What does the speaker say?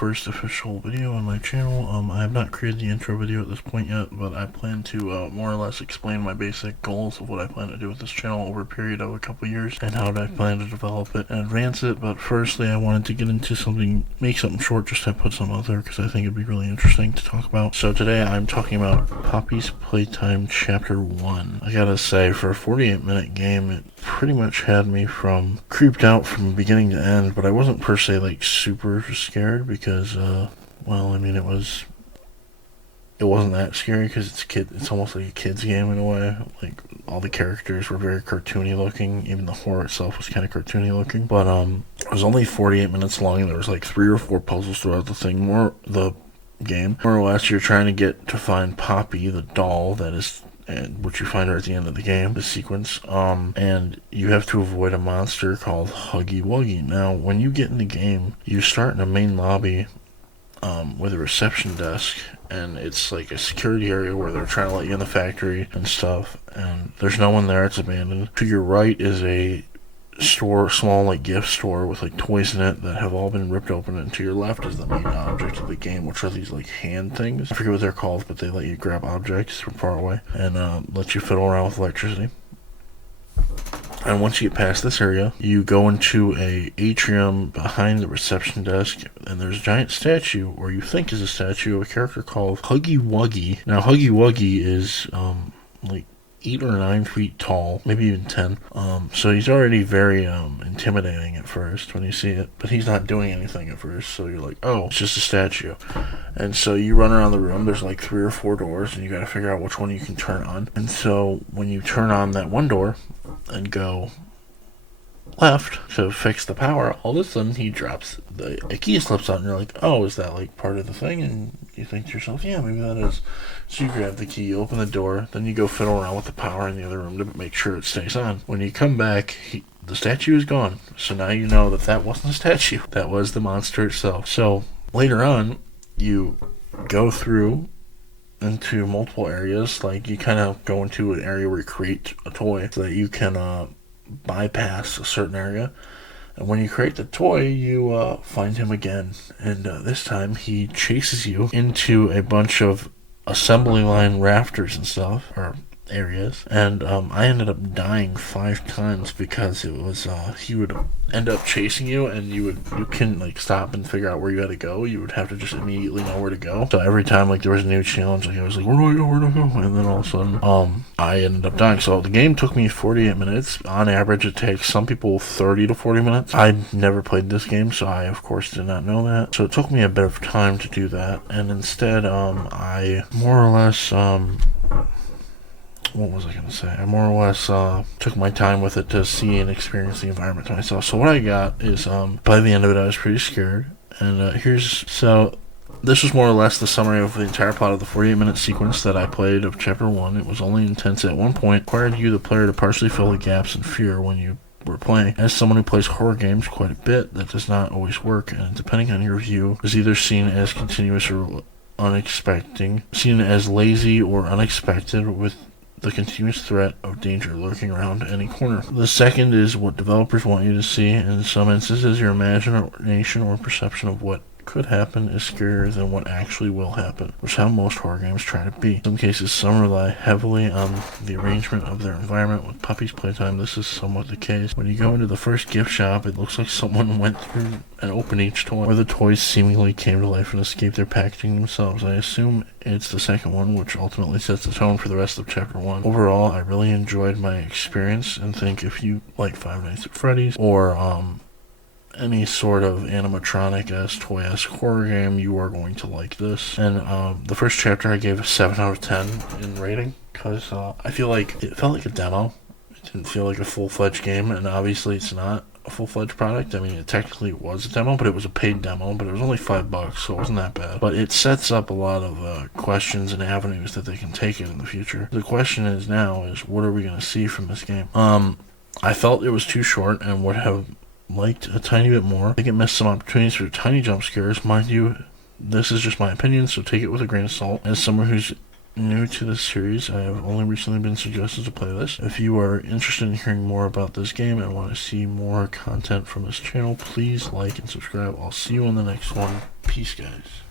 first official video on my channel. I have not created the intro video at this point yet, but I plan to more or less explain my basic goals of what I plan to do with this channel over a period of a couple years and how I plan to develop it and advance it. But firstly, I wanted to get into something, make something short just to put some out there because I think it'd be really interesting to talk about. So today I'm talking about Poppy's Playtime Chapter 1. I gotta say, for a 48-minute game, it pretty much had me from creeped out from beginning to end, but I wasn't per se like super scared because well, I mean, it wasn't that scary because it's almost like a kid's game in a way. Like, all the characters were very cartoony looking, even the horror itself was kind of cartoony looking, but it was only 48 minutes long and there was like 3 or 4 puzzles throughout the game. More or less, you're trying to get to find Poppy, the doll that is, which you find her at the end of the game, the sequence, and you have to avoid a monster called Huggy Wuggy. Now, when you get in the game, you start in a main lobby with a reception desk, and it's like a security area where they're trying to let you in the factory and stuff, and there's no one there, it's abandoned. To your right is a small like gift store with like toys in it that have all been ripped open, and to your left is the main object of the game, which are these like hand things. I forget what they're called, but they let you grab objects from far away and let you fiddle around with electricity. And once you get past this area, you go into a atrium behind the reception desk, and there's a giant statue, or you think is a statue, of a character called Huggy Wuggy. Now, Huggy Wuggy is like 8 or 9 feet tall, maybe even 10. So he's already very intimidating at first when you see it, but he's not doing anything at first, so you're like, oh, it's just a statue. And so you run around the room, there's like 3 or 4 doors, and you gotta figure out which one you can turn on. And so when you turn on that one door and go left to fix the power, all of a sudden he drops a key slips out, and you're like, oh, is that like part of the thing? And you think to yourself, yeah, maybe that is. So you grab the key, you open the door, then you go fiddle around with the power in the other room to make sure it stays on. When you come back, the statue is gone. So now you know that wasn't a statue, that was the monster itself. So later on, you go through into multiple areas. Like, you kind of go into an area where you create a toy so that you can bypass a certain area. And when you create the toy, you find him again, and this time he chases you into a bunch of assembly line rafters and stuff, or areas, and I ended up dying 5 times because it was he would end up chasing you, and you can like stop and figure out where you had to go. You would have to just immediately know where to go. So every time like there was a new challenge, like I was like, where do I go? And then all of a sudden I ended up dying. So the game took me 48 minutes. On average, it takes some people 30 to 40 minutes. I never played this game, so I of course did not know that. So it took me a bit of time to do that, and instead I more or less what was I going to say? I more or less took my time with it to see and experience the environment to myself. So what I got is, by the end of it, I was pretty scared. And this was more or less the summary of the entire plot of the 48-minute sequence that I played of Chapter 1. It was only intense at one point. It required you, the player, to partially fill the gaps in fear when you were playing. As someone who plays horror games quite a bit, that does not always work, and depending on your view, is either seen as continuous or unexpected, seen as lazy or unexpected, with the continuous threat of danger lurking around any corner. The second is what developers want you to see. In some instances, your imagination or perception of what could happen is scarier than what actually will happen, which is how most horror games try to be. In some cases, some rely heavily on the arrangement of their environment. With Poppy's Playtime, this is somewhat the case. When you go into the first gift shop, it looks like someone went through and opened each toy, where the toys seemingly came to life and escaped their packaging themselves. I assume it's the second one, which ultimately sets the tone for the rest of Chapter 1. Overall, I really enjoyed my experience, and think if you like Five Nights at Freddy's, or any sort of animatronic-esque, toy-esque horror game, you are going to like this. And the first chapter I gave a 7 out of 10 in rating, because I feel like it felt like a demo. It didn't feel like a full-fledged game, and obviously it's not a full-fledged product. I mean, it technically was a demo, but it was a paid demo, but it was only $5, so it wasn't that bad. But it sets up a lot of questions and avenues that they can take it in the future. The question is now is, what are we going to see from this game? I felt it was too short and would have liked a tiny bit more. I think it missed some opportunities for tiny jump scares. Mind you, this is just my opinion, so take it with a grain of salt. As someone who's new to this series. I have only recently been suggested to play this. If you are interested in hearing more about this game and want to see more content from this channel, please like and subscribe. I'll see you on the next one. Peace, guys.